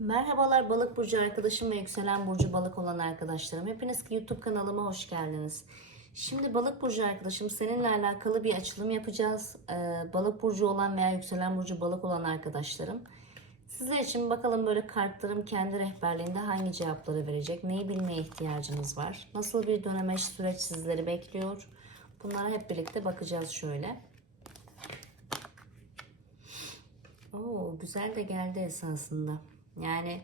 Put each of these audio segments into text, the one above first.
Merhabalar balık burcu arkadaşım ve yükselen burcu balık olan arkadaşlarım. Hepiniz YouTube kanalıma hoş geldiniz. Şimdi balık burcu arkadaşım seninle alakalı bir açılım yapacağız. Ee, balık burcu olan veya yükselen burcu balık olan arkadaşlarım. Sizler için bakalım böyle kartlarım kendi rehberliğinde hangi cevapları verecek? Neyi bilmeye ihtiyacınız var? Nasıl bir dönemeç süreç sizleri bekliyor? Bunlara hep birlikte bakacağız şöyle. Oo, güzel de geldi esasında. Yani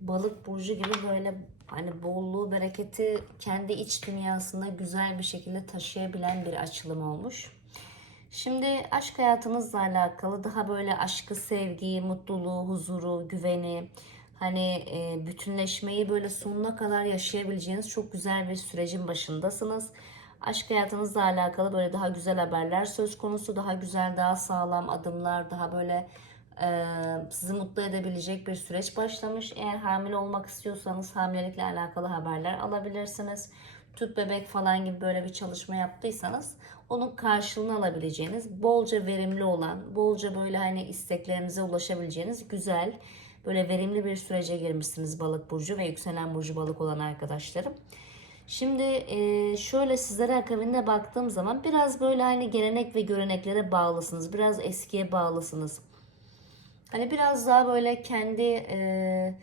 balık burcu gibi böyle hani bolluğu, bereketi kendi iç dünyasında güzel bir şekilde taşıyabilen bir açılım olmuş. Şimdi aşk hayatınızla alakalı daha böyle aşkı, sevgiyi, mutluluğu, huzuru, güveni, hani e, bütünleşmeyi böyle sonuna kadar yaşayabileceğiniz çok güzel bir sürecin başındasınız. Aşk hayatınızla alakalı böyle daha güzel haberler söz konusu, daha güzel, daha sağlam adımlar, daha böyle sizi mutlu edebilecek bir süreç başlamış. Eğer hamile olmak istiyorsanız hamilelikle alakalı haberler alabilirsiniz. Tüp bebek falan gibi böyle bir çalışma yaptıysanız onun karşılığını alabileceğiniz, bolca verimli olan, bolca böyle hani isteklerinize ulaşabileceğiniz güzel, böyle verimli bir sürece girmişsiniz balık burcu ve yükselen burcu balık olan arkadaşlarım. Şimdi e, şöyle sizlere akabinde baktığım zaman biraz böyle hani gelenek ve göreneklere bağlısınız. Biraz eskiye bağlısınız. Hani biraz daha böyle kendi e,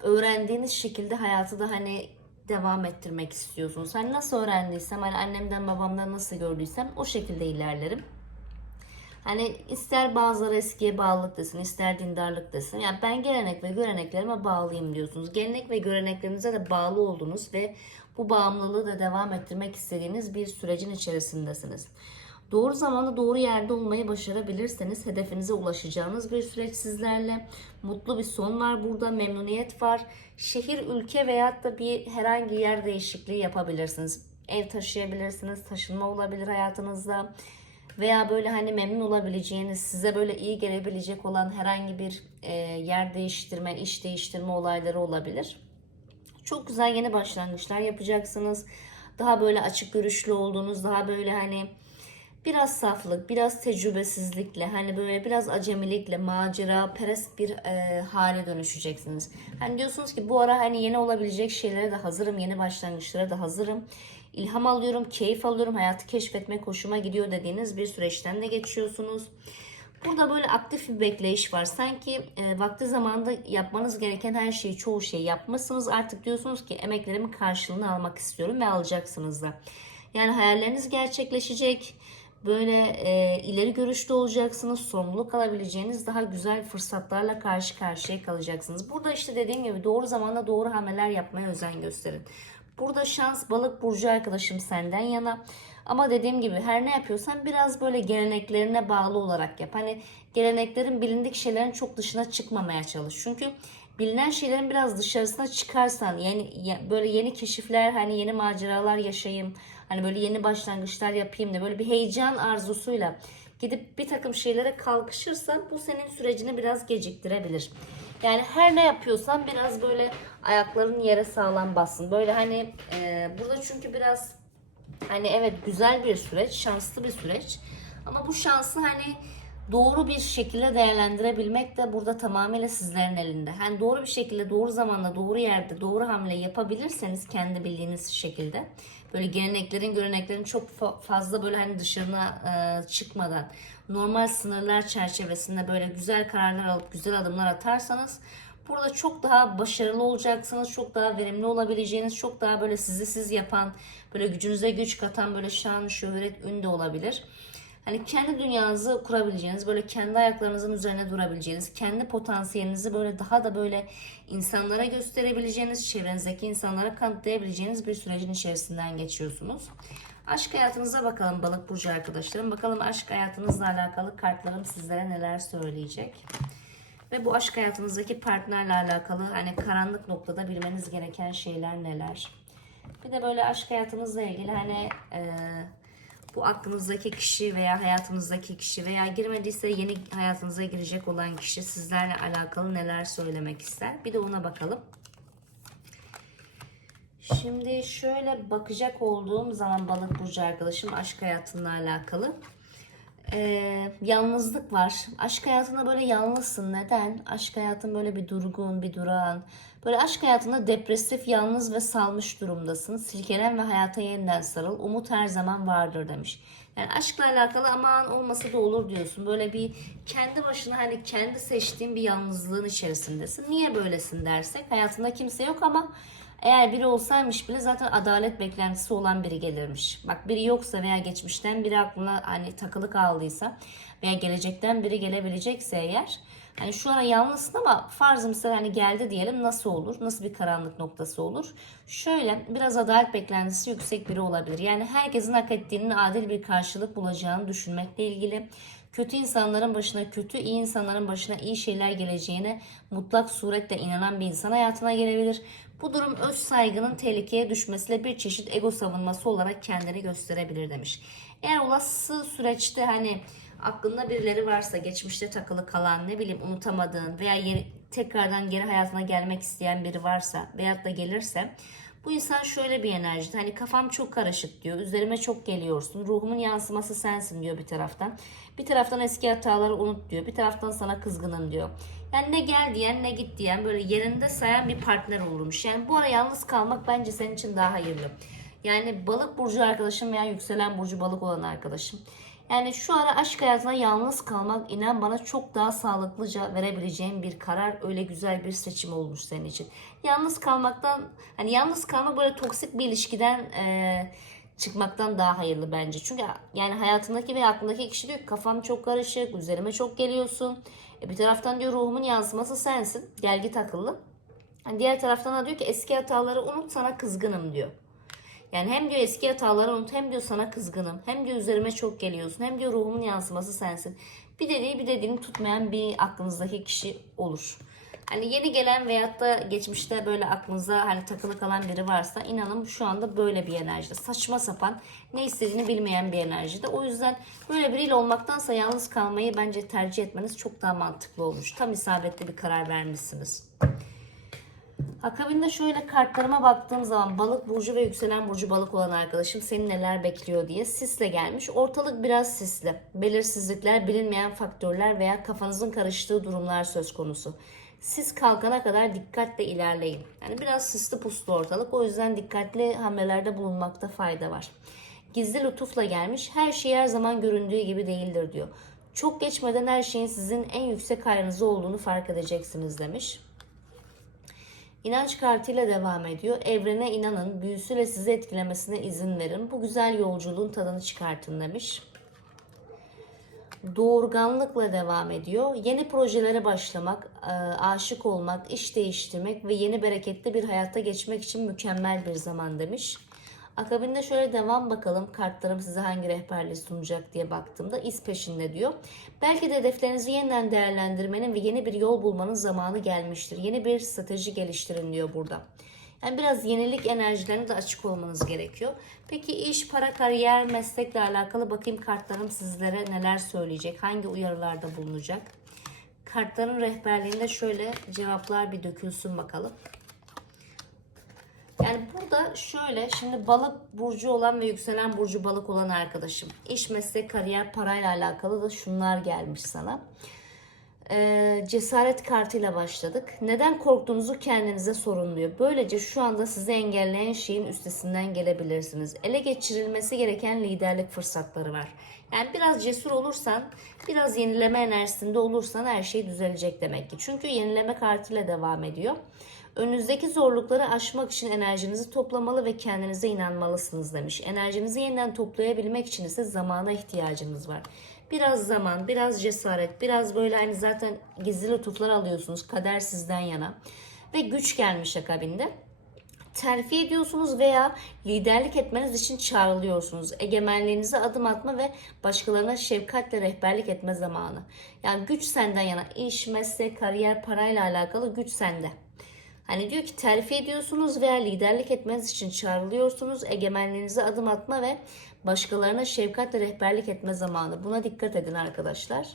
öğrendiğiniz şekilde hayatı da hani devam ettirmek istiyorsunuz. Hani nasıl öğrendiysem, hani annemden babamdan nasıl gördüysem o şekilde ilerlerim. Hani ister bazıları eskiye bağlılık desin, ister dindarlık desin. Yani ben gelenek ve göreneklerime bağlıyım diyorsunuz. Gelenek ve göreneklerinize de bağlı olduğunuz ve bu bağımlılığı da devam ettirmek istediğiniz bir sürecin içerisindesiniz. Doğru zamanda doğru yerde olmayı başarabilirseniz hedefinize ulaşacağınız bir süreç sizlerle. Mutlu bir son var burada, memnuniyet var. Şehir, ülke veyahut da bir herhangi yer değişikliği yapabilirsiniz. Ev taşıyabilirsiniz, taşınma olabilir hayatınızda. Veya böyle hani memnun olabileceğiniz, size böyle iyi gelebilecek olan herhangi bir e, yer değiştirme, iş değiştirme olayları olabilir. Çok güzel yeni başlangıçlar yapacaksınız. Daha böyle açık görüşlü olduğunuz, daha böyle hani biraz saflık, biraz tecrübesizlikle, hani böyle biraz acemilikle, macera, perest bir e, hale dönüşeceksiniz. Hani diyorsunuz ki bu ara hani yeni olabilecek şeylere de hazırım, yeni başlangıçlara da hazırım. İlham alıyorum, keyif alıyorum, hayatı keşfetmek hoşuma gidiyor dediğiniz bir süreçten de geçiyorsunuz. Burada böyle aktif bir bekleyiş var. Sanki e, vakti zamanında yapmanız gereken her şeyi, çoğu şeyi yapmışsınız. Artık diyorsunuz ki emeklerimin karşılığını almak istiyorum ve alacaksınız da. Yani hayalleriniz gerçekleşecek. Böyle e, ileri görüşlü olacaksınız. Sorumluluk alabileceğiniz daha güzel fırsatlarla karşı karşıya kalacaksınız. Burada işte dediğim gibi doğru zamanda doğru hamleler yapmaya özen gösterin. Burada şans balık burcu arkadaşım senden yana. Ama dediğim gibi her ne yapıyorsan biraz böyle geleneklerine bağlı olarak yap. Hani geleneklerin bilindik şeylerin çok dışına çıkmamaya çalış. Çünkü bilinen şeylerin biraz dışarısına çıkarsan yani böyle yeni keşifler hani yeni maceralar yaşayayım hani böyle yeni başlangıçlar yapayım da böyle bir heyecan arzusuyla gidip bir takım şeylere kalkışırsan bu senin sürecini biraz geciktirebilir. Yani her ne yapıyorsan biraz böyle ayakların yere sağlam bassın. Böyle hani e, burada çünkü biraz hani evet güzel bir süreç, şanslı bir süreç. Ama bu şansı hani doğru bir şekilde değerlendirebilmek de burada tamamıyla sizlerin elinde. Hani doğru bir şekilde, doğru zamanda, doğru yerde, doğru hamle yapabilirseniz kendi bildiğiniz şekilde böyle geleneklerin, göreneklerin çok fa- fazla böyle hani dışarına e, çıkmadan normal sınırlar çerçevesinde böyle güzel kararlar alıp güzel adımlar atarsanız Burada çok daha başarılı olacaksınız. Çok daha verimli olabileceğiniz, çok daha böyle sizi siz yapan, böyle gücünüze güç katan böyle şan, şöhret, ün de olabilir. Hani kendi dünyanızı kurabileceğiniz, böyle kendi ayaklarınızın üzerine durabileceğiniz, kendi potansiyelinizi böyle daha da böyle insanlara gösterebileceğiniz, çevrenizdeki insanlara kanıtlayabileceğiniz bir sürecin içerisinden geçiyorsunuz. Aşk hayatınıza bakalım balık burcu arkadaşlarım. Bakalım aşk hayatınızla alakalı kartlarım sizlere neler söyleyecek. Ve bu aşk hayatınızdaki partnerle alakalı hani karanlık noktada bilmeniz gereken şeyler neler. Bir de böyle aşk hayatınızla ilgili hani e, bu aklınızdaki kişi veya hayatınızdaki kişi veya girmediyse yeni hayatınıza girecek olan kişi sizlerle alakalı neler söylemek ister. Bir de ona bakalım. Şimdi şöyle bakacak olduğum zaman balık burcu arkadaşım aşk hayatınla alakalı. Ee, yalnızlık var. Aşk hayatında böyle yalnızsın. Neden? Aşk hayatın böyle bir durgun, bir durağan. Böyle aşk hayatında depresif, yalnız ve salmış durumdasın. Silkelen ve hayata yeniden sarıl. Umut her zaman vardır demiş. Yani aşkla alakalı aman olmasa da olur diyorsun. Böyle bir kendi başına hani kendi seçtiğin bir yalnızlığın içerisindesin. Niye böylesin dersek hayatında kimse yok ama eğer biri olsaymış bile zaten adalet beklentisi olan biri gelirmiş. Bak biri yoksa veya geçmişten biri aklına hani takılı kaldıysa veya gelecekten biri gelebilecekse eğer hani şu an yalnızsın ama farz misal hani geldi diyelim nasıl olur? Nasıl bir karanlık noktası olur? Şöyle biraz adalet beklentisi yüksek biri olabilir. Yani herkesin hak ettiğinin adil bir karşılık bulacağını düşünmekle ilgili kötü insanların başına kötü, iyi insanların başına iyi şeyler geleceğine mutlak suretle inanan bir insan hayatına gelebilir. Bu durum öz saygının tehlikeye düşmesiyle bir çeşit ego savunması olarak kendini gösterebilir demiş. Eğer olası süreçte hani aklında birileri varsa geçmişte takılı kalan ne bileyim unutamadığın veya yeni, tekrardan geri hayatına gelmek isteyen biri varsa veyahut da gelirse bu insan şöyle bir enerjide hani kafam çok karışık diyor. Üzerime çok geliyorsun. Ruhumun yansıması sensin diyor bir taraftan. Bir taraftan eski hataları unut diyor. Bir taraftan sana kızgınım diyor. Yani ne gel diyen ne git diyen böyle yerinde sayan bir partner olurmuş. Yani bu ara yalnız kalmak bence senin için daha hayırlı. Yani balık burcu arkadaşım veya yükselen burcu balık olan arkadaşım. Yani şu ara aşk hayatına yalnız kalmak inan bana çok daha sağlıklıca verebileceğin bir karar. Öyle güzel bir seçim olmuş senin için. Yalnız kalmaktan hani yalnız kalmak böyle toksik bir ilişkiden e, çıkmaktan daha hayırlı bence. Çünkü yani hayatındaki ve aklındaki kişi diyor ki kafam çok karışık, üzerime çok geliyorsun. E, bir taraftan diyor ruhumun yansıması sensin. Gelgi takıllı. Yani diğer taraftan da diyor ki eski hataları unut sana kızgınım diyor. Yani hem diyor eski hataları unut hem diyor sana kızgınım. Hem diyor üzerime çok geliyorsun. Hem diyor ruhumun yansıması sensin. Bir dediği bir dediğini tutmayan bir aklınızdaki kişi olur. Hani yeni gelen veyahut da geçmişte böyle aklınıza hani takılı kalan biri varsa inanın şu anda böyle bir enerjide. Saçma sapan ne istediğini bilmeyen bir enerjide. O yüzden böyle biriyle olmaktansa yalnız kalmayı bence tercih etmeniz çok daha mantıklı olmuş. Tam isabetli bir karar vermişsiniz. Akabinde şöyle kartlarıma baktığım zaman balık burcu ve yükselen burcu balık olan arkadaşım seni neler bekliyor diye sisle gelmiş. Ortalık biraz sisli. Belirsizlikler, bilinmeyen faktörler veya kafanızın karıştığı durumlar söz konusu. Siz kalkana kadar dikkatle ilerleyin. Yani biraz sisli puslu ortalık. O yüzden dikkatli hamlelerde bulunmakta fayda var. Gizli lütufla gelmiş. Her şey her zaman göründüğü gibi değildir diyor. Çok geçmeden her şeyin sizin en yüksek hayrınıza olduğunu fark edeceksiniz demiş. İnanç kartıyla devam ediyor. Evrene inanın, büyüsüyle sizi etkilemesine izin verin. Bu güzel yolculuğun tadını çıkartın demiş. Doğurganlıkla devam ediyor. Yeni projelere başlamak, e, aşık olmak, iş değiştirmek ve yeni bereketli bir hayata geçmek için mükemmel bir zaman demiş. Akabinde şöyle devam bakalım kartlarım size hangi rehberliği sunacak diye baktığımda iz peşinde diyor. Belki de hedeflerinizi yeniden değerlendirmenin ve yeni bir yol bulmanın zamanı gelmiştir. Yeni bir strateji geliştirin diyor burada. Yani biraz yenilik enerjilerine de açık olmanız gerekiyor. Peki iş, para, kariyer, meslekle alakalı bakayım kartlarım sizlere neler söyleyecek, hangi uyarılarda bulunacak. Kartların rehberliğinde şöyle cevaplar bir dökülsün bakalım. Yani burada şöyle şimdi balık burcu olan ve yükselen burcu balık olan arkadaşım. İş, meslek, kariyer, parayla alakalı da şunlar gelmiş sana. Ee, cesaret kartıyla başladık. Neden korktuğunuzu kendinize sorun diyor. Böylece şu anda sizi engelleyen şeyin üstesinden gelebilirsiniz. Ele geçirilmesi gereken liderlik fırsatları var. Yani biraz cesur olursan, biraz yenileme enerjisinde olursan her şey düzelecek demek ki. Çünkü yenileme kartıyla devam ediyor. Önünüzdeki zorlukları aşmak için enerjinizi toplamalı ve kendinize inanmalısınız demiş. Enerjinizi yeniden toplayabilmek için ise zamana ihtiyacınız var. Biraz zaman, biraz cesaret, biraz böyle hani zaten gizli lütuflar alıyorsunuz kader sizden yana. Ve güç gelmiş akabinde terfi ediyorsunuz veya liderlik etmeniz için çağrılıyorsunuz. Egemenliğinize adım atma ve başkalarına şefkatle rehberlik etme zamanı. Yani güç senden yana iş, meslek, kariyer, parayla alakalı güç sende. Hani diyor ki terfi ediyorsunuz veya liderlik etmeniz için çağrılıyorsunuz. Egemenliğinize adım atma ve başkalarına şefkatle rehberlik etme zamanı. Buna dikkat edin arkadaşlar.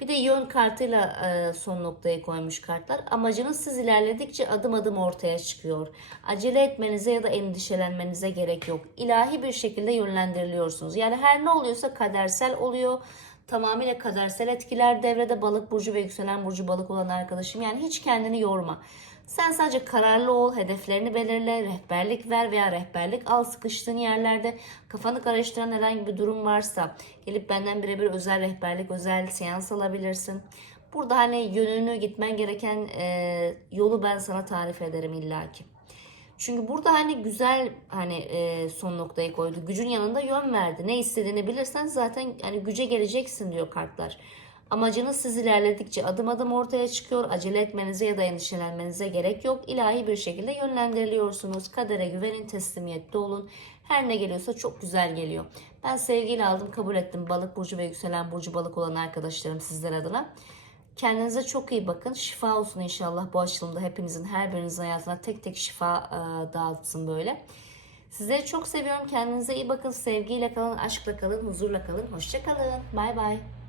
Bir de yön kartıyla e, son noktaya koymuş kartlar. Amacınız siz ilerledikçe adım adım ortaya çıkıyor. Acele etmenize ya da endişelenmenize gerek yok. İlahi bir şekilde yönlendiriliyorsunuz. Yani her ne oluyorsa kadersel oluyor. tamamıyla kadersel etkiler devrede balık burcu ve yükselen burcu balık olan arkadaşım. Yani hiç kendini yorma. Sen sadece kararlı ol, hedeflerini belirle, rehberlik ver veya rehberlik al sıkıştığın yerlerde kafanı karıştıran herhangi bir durum varsa gelip benden birebir özel rehberlik, özel seans alabilirsin. Burada hani yönünü gitmen gereken e, yolu ben sana tarif ederim illaki. Çünkü burada hani güzel hani e, son noktayı koydu. Gücün yanında yön verdi. Ne istediğini bilirsen zaten hani güce geleceksin diyor kartlar. Amacınız siz ilerledikçe adım adım ortaya çıkıyor. Acele etmenize ya da endişelenmenize gerek yok. İlahi bir şekilde yönlendiriliyorsunuz. Kadere güvenin, teslimiyette olun. Her ne geliyorsa çok güzel geliyor. Ben sevgiyle aldım, kabul ettim. Balık burcu ve yükselen burcu balık olan arkadaşlarım sizler adına. Kendinize çok iyi bakın. Şifa olsun inşallah bu açılımda hepinizin her birinizin hayatına tek tek şifa e, dağıtsın böyle. Sizleri çok seviyorum. Kendinize iyi bakın. Sevgiyle kalın, aşkla kalın, huzurla kalın. Hoşça kalın. Bay bay.